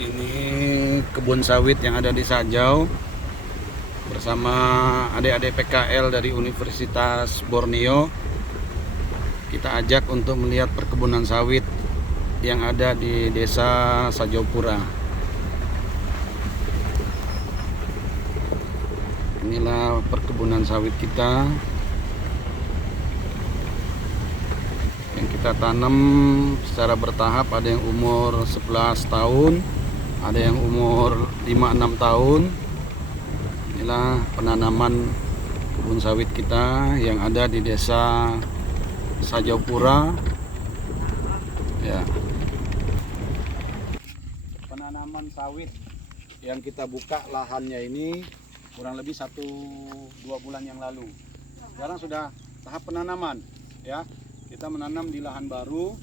Ini kebun sawit yang ada di Sajau bersama adik-adik PKL dari Universitas Borneo. Kita ajak untuk melihat perkebunan sawit yang ada di Desa Sajaupura. Inilah perkebunan sawit kita yang kita tanam secara bertahap. Ada yang umur 11 tahun, ada yang umur 5-6 tahun. Inilah penanaman kebun sawit kita yang ada di Desa Sajaupura. Ya. Penanaman sawit yang kita buka lahannya ini kurang lebih 1-2 bulan yang lalu. Sekarang sudah tahap penanaman, ya. Kita menanam di lahan baru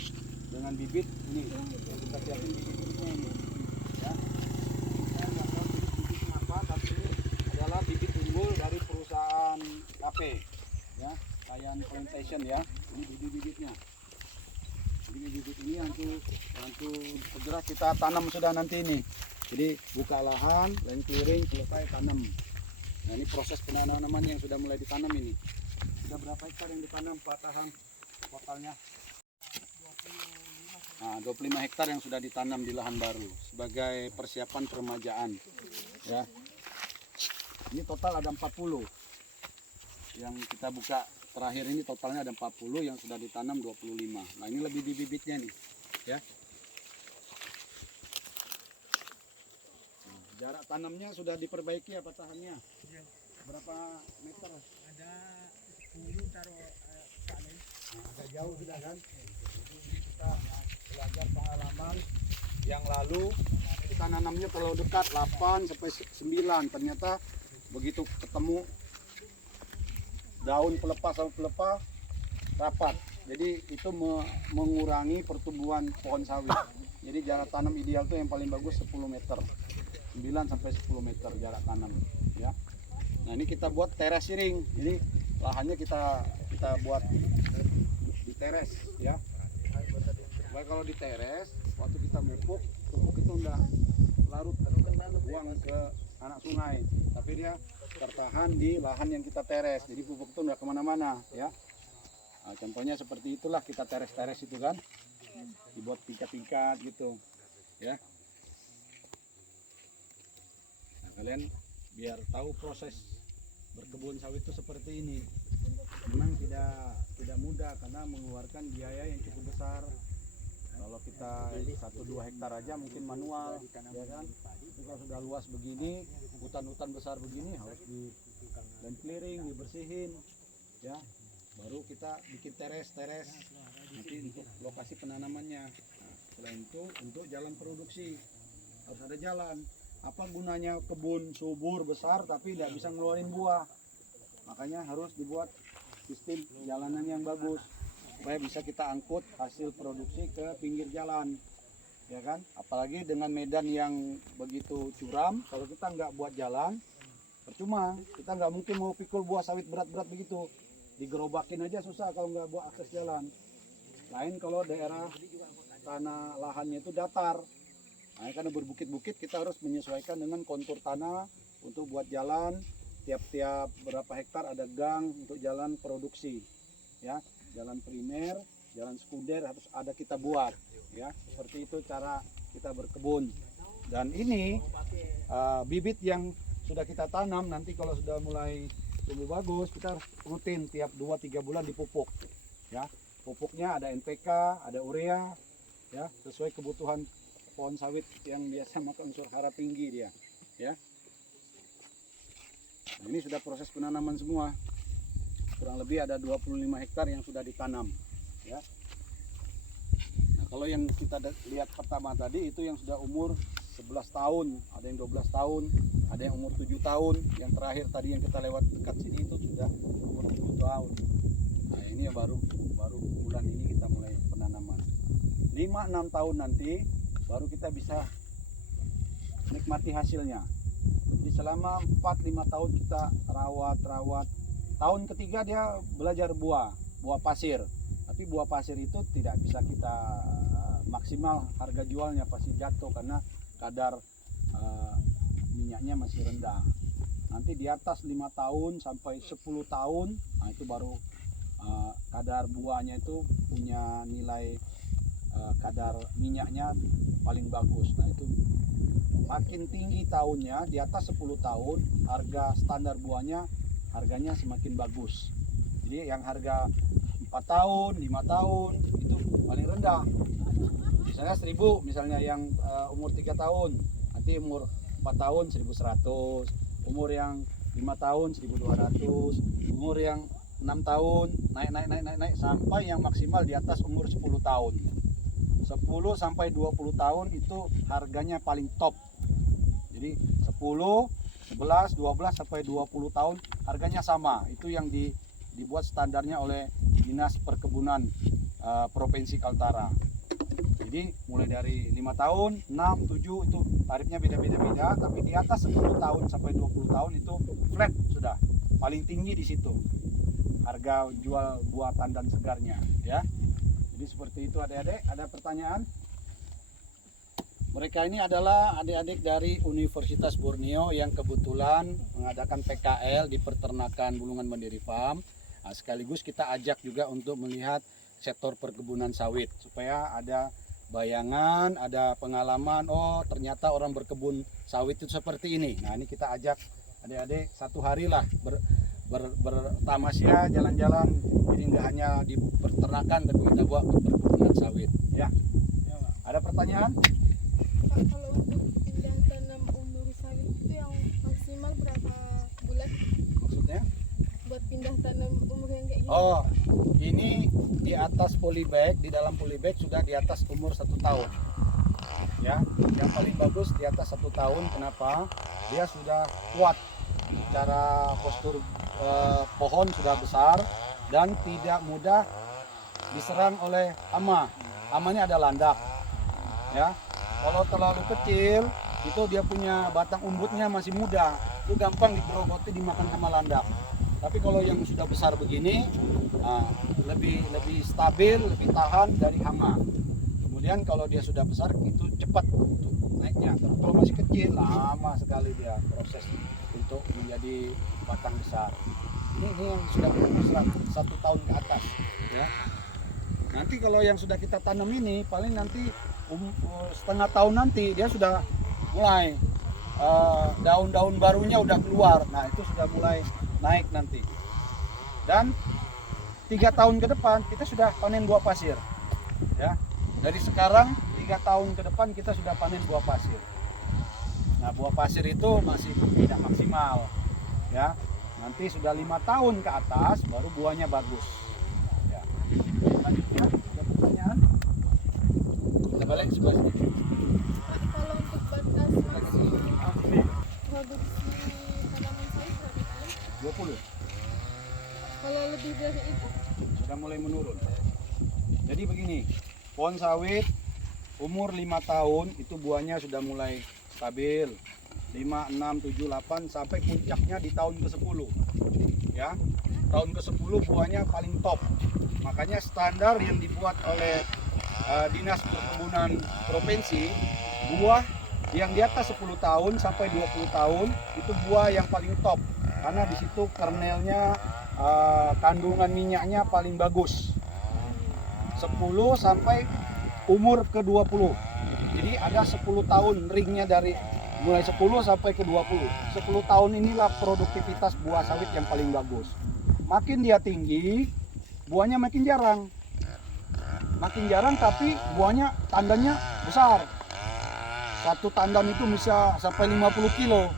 dengan bibit ini. Kita siapin bibit-bibitnya ini, ya. Kita nggak tahu bibit-bibitnya apa, tapi ini adalah bibit unggul dari perusahaan KP, ya. Kayan Plantation, ya. Ini bibit-bibitnya. Jadi bibit ini nanti segera kita tanam sudah nanti ini. Jadi buka lahan, land clearing, selesai tanam. Nah, ini proses penanaman yang sudah mulai ditanam ini. Sudah berapa hektar yang ditanam Pak Tahang totalnya? 25 hektar yang sudah ditanam di lahan baru sebagai persiapan peremajaan, ya. Ini total ada 40 yang kita buka terakhir ini, totalnya ada 40 yang sudah ditanam 25. Nah, ini lebih di bibitnya nih, ya. Jarak tanamnya sudah diperbaiki apa tahannya? Iya. Berapa meter? Ada 10 taruh agak jauh sudah kan? Jadi kita belajar pengalaman yang lalu, kita nanamnya terlalu dekat 8 sampai 9. Ternyata begitu ketemu daun pelepah sama pelepah rapat. Jadi itu mengurangi pertumbuhan pohon sawit. Jadi jarak tanam ideal tuh yang paling bagus 10 meter. 9 sampai 10 meter jarak tanam, ya. Nah, ini kita buat teres siring. Jadi lahannya kita buat di teres, ya. Supaya kalau di teres, waktu kita pupuk itu enggak larut buang ke anak sungai, tapi dia tertahan di lahan yang kita teres. Jadi pupuk itu enggak kemana-mana, ya. Nah, contohnya seperti itulah kita teres-teres itu kan, dibuat tingkat-tingkat gitu, ya. Kalian biar tahu proses berkebun sawit itu seperti ini. Memang tidak mudah karena mengeluarkan biaya yang cukup besar. Kalau kita 1-2 hektar aja mungkin manual, ya kan. Tapi kalau sudah luas begini, hutan-hutan besar begini harus di land clearing, dibersihin, ya. Baru kita bikin teres nanti untuk lokasi penanamannya. Nah, selain itu untuk jalan produksi harus ada jalan. Apa gunanya kebun subur besar tapi tidak bisa ngeluarin buah? Makanya harus dibuat sistem jalanan yang bagus supaya bisa kita angkut hasil produksi ke pinggir jalan, ya kan? Apalagi dengan medan yang begitu curam, kalau kita nggak buat jalan percuma. Kita nggak mungkin mau pikul buah sawit berat-berat begitu, digerobakin aja susah kalau nggak buat akses jalan. Lain kalau daerah tanah lahannya itu datar. Nah, karena berbukit-bukit kita harus menyesuaikan dengan kontur tanah untuk buat jalan. Tiap-tiap berapa hektar ada gang untuk jalan produksi, ya. Jalan primer, jalan sekunder harus ada kita buat, ya. Seperti itu cara kita berkebun. Dan ini bibit yang sudah kita tanam, nanti kalau sudah mulai tumbuh bagus kita rutin tiap 2-3 bulan dipupuk, ya. Pupuknya ada NPK, ada urea, ya, sesuai kebutuhan pohon sawit yang biasa makan unsur hara tinggi dia, ya. Nah, ini sudah proses penanaman semua. Kurang lebih ada 25 hektar yang sudah ditanam, ya. Nah, kalau yang kita lihat pertama tadi itu yang sudah umur 11 tahun, ada yang 12 tahun, ada yang umur 7 tahun. Yang terakhir tadi yang kita lewat dekat sini itu sudah umur 10 tahun. Nah, ini yang baru bulan ini kita mulai penanaman. 5-6 tahun nanti baru kita bisa nikmati hasilnya. Jadi selama 4-5 tahun kita rawat. Tahun ketiga dia belajar buah pasir. Tapi buah pasir itu tidak bisa kita maksimal harga jualnya, pasti jatuh karena kadar minyaknya masih rendah. Nanti di atas 5 tahun sampai 10 tahun, nah itu baru kadar buahnya itu punya nilai kadar minyaknya paling bagus. Nah itu makin tinggi tahunnya, di atas 10 tahun, harga standar buahnya harganya semakin bagus. Jadi yang harga 4 tahun, 5 tahun itu paling rendah. Misalnya 1000, misalnya yang umur 3 tahun, nanti umur 4 tahun 1100, umur yang 5 tahun 1200, umur yang 6 tahun naik sampai yang maksimal di atas umur 10 tahun. 10 sampai 20 tahun itu harganya paling top. Jadi 10, 11, 12 sampai 20 tahun harganya sama. Itu yang dibuat standarnya oleh Dinas Perkebunan Provinsi Kaltara. Jadi mulai dari 5 tahun, 6, 7 itu tarifnya beda-beda, tapi di atas 10 tahun sampai 20 tahun itu flat sudah. Paling tinggi di situ harga jual buah tandan segarnya, ya. Jadi seperti itu adik-adik. Ada pertanyaan? Mereka ini adalah adik-adik dari Universitas Borneo yang kebetulan mengadakan PKL di Peternakan Bulungan Mandiri Farm. Nah, sekaligus kita ajak juga untuk melihat sektor perkebunan sawit supaya ada bayangan, ada pengalaman. Oh, ternyata orang berkebun sawit itu seperti ini. Nah, ini kita ajak adik-adik 1 hari lah bertamasya jalan-jalan. Jadi nggak hanya di peternakan, tapi kita buat perkebunan sawit. Ya. Ada pertanyaan? Pak, kalau untuk pindah tanam umur sawit itu yang maksimal berapa bulan? Maksudnya? Buat pindah tanam umur yang kayak gini? Oh, ini di atas polybag, di dalam polybag sudah di atas umur 1 tahun. Ya, yang paling bagus di atas 1 tahun. Kenapa? Dia sudah kuat. Secara postur pohon sudah besar dan tidak mudah diserang oleh hama. Hamanya ada landak. Ya, kalau terlalu kecil itu dia punya batang umbutnya masih muda, itu gampang digerogoti dimakan sama landak. Tapi kalau yang sudah besar begini, lebih stabil, lebih tahan dari hama. Kemudian kalau dia sudah besar itu cepat untuk naiknya. Tapi kalau masih kecil lama sekali dia proses untuk menjadi batang besar. Ini yang sudah berumur 1 tahun ke atas. Ya. Nanti kalau yang sudah kita tanam ini paling nanti setengah tahun nanti dia sudah mulai daun-daun barunya udah keluar. Nah itu sudah mulai naik nanti. Dan 3 tahun ke depan kita sudah panen buah pasir. Ya, dari sekarang 3 tahun ke depan kita sudah panen buah pasir. Nah buah pasir itu masih tidak maksimal. Ya, nanti sudah 5 tahun ke atas baru buahnya bagus. Ya. Selanjutnya ada pertanyaan? Kita balik sebelah sini. Kalau untuk batas maksimal produksi tanaman sawit berapa kali? 20. Kalau lebih dari itu? Sudah mulai menurun. Jadi begini, pohon sawit umur 5 tahun itu buahnya sudah mulai stabil. 5, 6, 7, 8 sampai puncaknya di tahun ke-10. Ya. Tahun ke-10 buahnya paling top. Makanya standar yang dibuat oleh Dinas Perkebunan Provinsi, buah yang di atas 10 tahun sampai 20 tahun itu buah yang paling top. Karena di situ kernelnya kandungan minyaknya paling bagus. 10 sampai umur ke-20. Jadi ada 10 tahun ringnya dari mulai 10 sampai ke 20. 10 tahun inilah produktivitas buah sawit yang paling bagus. Makin dia tinggi, buahnya makin jarang. Makin jarang tapi buahnya tandannya besar. Satu tandan itu bisa sampai 50 kilo.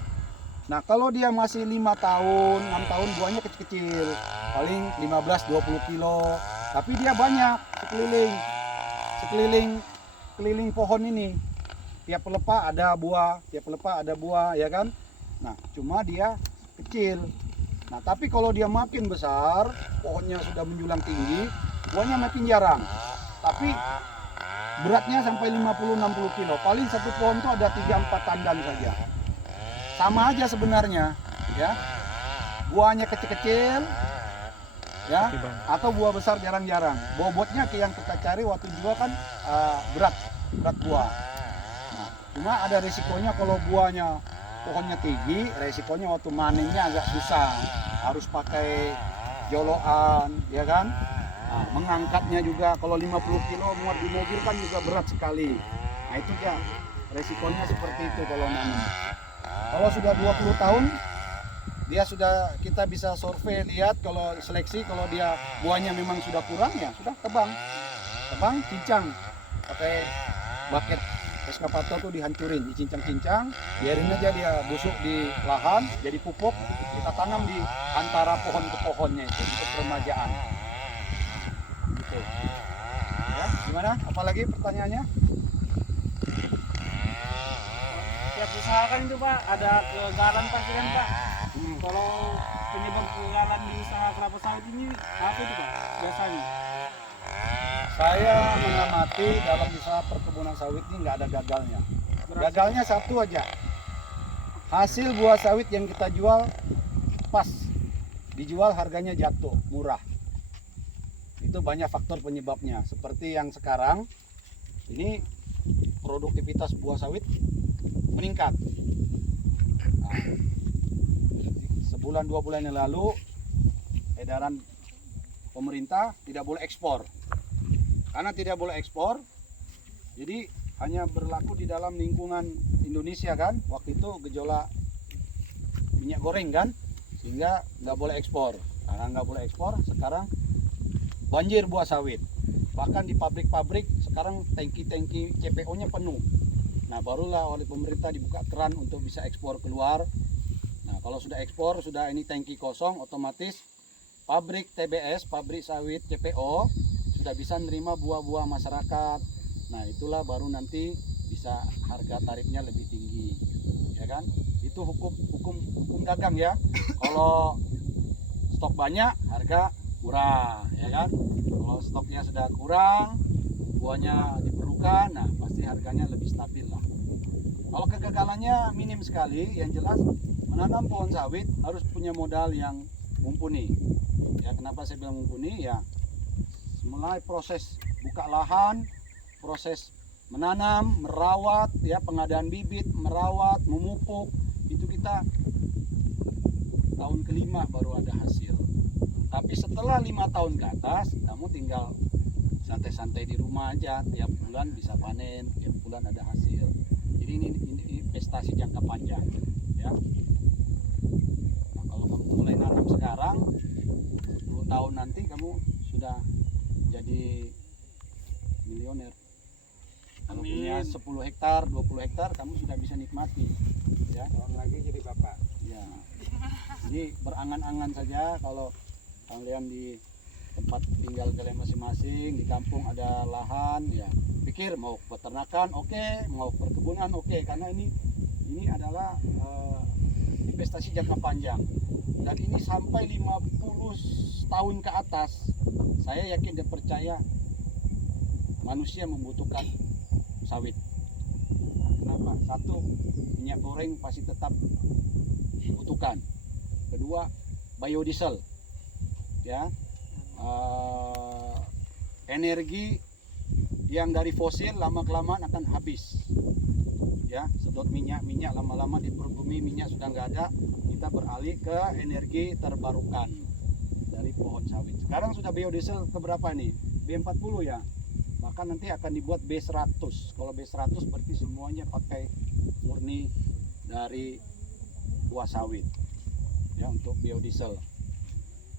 Nah kalau dia masih 5 tahun, 6 tahun buahnya kecil-kecil. Paling 15-20 kilo. Tapi dia banyak sekeliling pohon ini. Tiap pelepah ada buah, ya kan? Nah, cuma dia kecil. Nah, tapi kalau dia makin besar, pohonnya sudah menjulang tinggi, buahnya makin jarang. Tapi beratnya sampai 50-60 kilo. Paling satu pohon itu ada 3-4 tandan saja. Sama aja sebenarnya, ya. Buahnya kecil-kecil, ya, atau buah besar jarang-jarang. Bobotnya yang kita cari waktu jual kan berat buah. Cuma ada risikonya kalau buahnya pohonnya tinggi, risikonya waktu manennya agak susah. Harus pakai joloan, ya kan? Nah, mengangkatnya juga kalau 50 kilo muat di mobil kan juga berat sekali. Nah itu ya resikonya seperti itu kalau nanam. Kalau sudah 20 tahun dia sudah, kita bisa survei lihat kalau seleksi, kalau dia buahnya memang sudah kurang ya sudah tebang cincang pakai bucket eskavator tuh, dihancurin, dicincang-cincang, biarin aja dia busuk di lahan jadi pupuk, kita tanam di antara pohon ke pohonnya itu untuk peremajaan gitu ya. Gimana, apalagi pertanyaannya? Tiap usaha kan itu Pak ada kegagalan pasti kan Pak. Kalau penyebab kegagalan di usaha kelapa sawit ini apa itu Pak biasanya? Saya mengamati dalam usaha perkebunan sawit ini nggak ada gagalnya. Gagalnya satu aja, hasil buah sawit yang kita jual pas dijual harganya jatuh murah. Itu banyak faktor penyebabnya. Seperti yang sekarang ini produktivitas buah sawit meningkat. Nah, sebulan 2 bulan yang lalu edaran pemerintah tidak boleh ekspor. Karena tidak boleh ekspor, jadi hanya berlaku di dalam lingkungan Indonesia kan. Waktu itu gejolak minyak goreng kan, sehingga nggak boleh ekspor. Karena nggak boleh ekspor, sekarang banjir buah sawit. Bahkan di pabrik-pabrik sekarang tangki-tangki CPO-nya penuh. Nah barulah oleh pemerintah dibuka keran untuk bisa ekspor keluar. Nah kalau sudah ekspor, sudah ini tangki kosong, otomatis pabrik TBS, pabrik sawit CPO sudah bisa menerima buah-buah masyarakat. Nah itulah baru nanti bisa harga tarifnya lebih tinggi, ya kan? Itu hukum dagang ya. Kalau stok banyak, harga murah, ya kan? Kalau stoknya sudah kurang, buahnya diperlukan, nah pasti harganya lebih stabil lah. Kalau kegagalannya minim sekali, yang jelas menanam pohon sawit harus punya modal yang mumpuni. Ya kenapa saya bilang mumpuni? Ya mulai proses buka lahan, proses menanam, merawat, ya pengadaan bibit, merawat, memupuk, itu kita tahun kelima baru ada hasil. Tapi setelah 5 tahun ke atas, kamu tinggal santai-santai di rumah aja, tiap bulan bisa panen, tiap bulan ada hasil. Jadi ini investasi jangka panjang, ya. Nah, kalau kamu mulai nanam sekarang, 10 tahun nanti kamu sudah jadi milioner. Kalau punya 10 hektar, 20 hektar, kamu sudah bisa nikmati, ya. Tahun lagi jadi bapak. Ya. Jadi berangan-angan saja kalau kalian di tempat tinggal kalian masing-masing, di kampung ada lahan, ya pikir mau peternakan oke, mau perkebunan oke, karena ini adalah investasi jangka panjang. Dan ini sampai 50 tahun ke atas, saya yakin dan percaya manusia membutuhkan sawit. Kenapa? Satu, minyak goreng pasti tetap dibutuhkan. Kedua, biodiesel, ya, energi yang dari fosil lama-kelamaan akan habis. Ya, sedot minyak lama-lama di perut bumi minyak sudah nggak ada, kita beralih ke energi terbarukan dari pohon sawit. Sekarang sudah biodiesel keberapa nih? B40 ya. Bahkan nanti akan dibuat B100. Kalau B100 berarti semuanya pakai murni dari buah sawit. Ya, untuk biodiesel.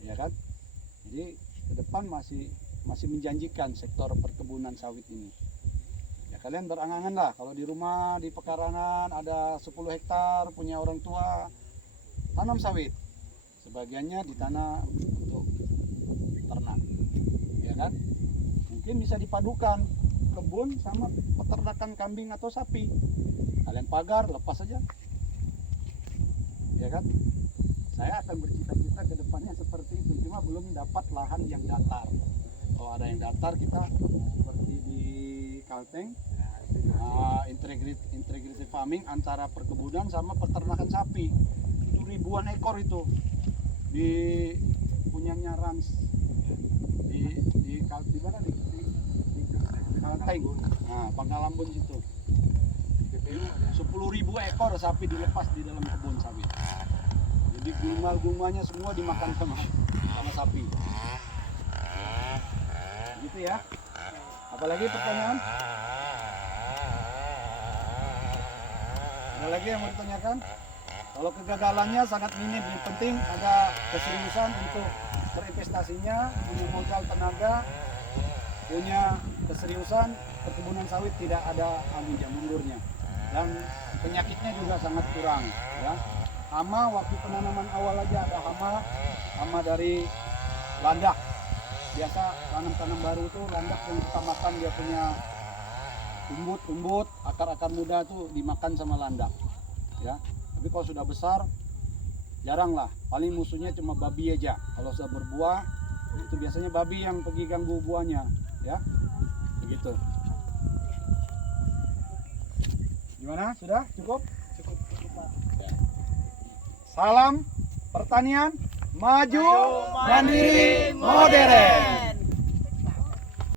Ya kan? Jadi ke depan masih menjanjikan sektor perkebunan sawit ini. Ya kalian berangan-angan lah, kalau di rumah di pekarangan ada 10 hektar punya orang tua, tanam sawit. Sebagiannya ditanam untuk ternak. Ya kan? Mungkin bisa dipadukan kebun sama peternakan kambing atau sapi. Kalian pagar, lepas saja. Ya kan? Saya akan bercita-cita ke depannya seperti itu, cuma belum dapat lahan yang datar. Kalau ada yang datar, kita seperti di Kalteng, integrated farming antara perkebunan sama peternakan sapi. Itu ribuan ekor itu di punyanya Rans di mana di Kalteng, Pangkalambun situ. PPU 10.000 ekor sapi dilepas di dalam kebun sawit. Jadi gulma-gulmanya semua dimakan sama sapi. Gitu ya. Apalagi pertanyaan? Ada lagi yang mau ditanyakan? Kalau kegagalannya sangat minim, yang penting ada keseriusan untuk berinvestasinya, punya modal tenaga, punya keseriusan, perkebunan sawit tidak ada mundurnya, dan penyakitnya juga sangat kurang. Ya. Hama waktu penanaman awal aja ada hama dari landak. Biasa tanam-tanam baru itu landak yang kita makan, dia punya umbut, akar-akar muda itu dimakan sama landak. Ya. Tapi kalau sudah besar, jarang lah. Paling musuhnya cuma babi aja. Kalau sudah berbuah, itu biasanya babi yang pergi ganggu buahnya. Ya, begitu. Gimana? Sudah? Cukup? Cukup Pak. Salam pertanian maju, mandiri, modern.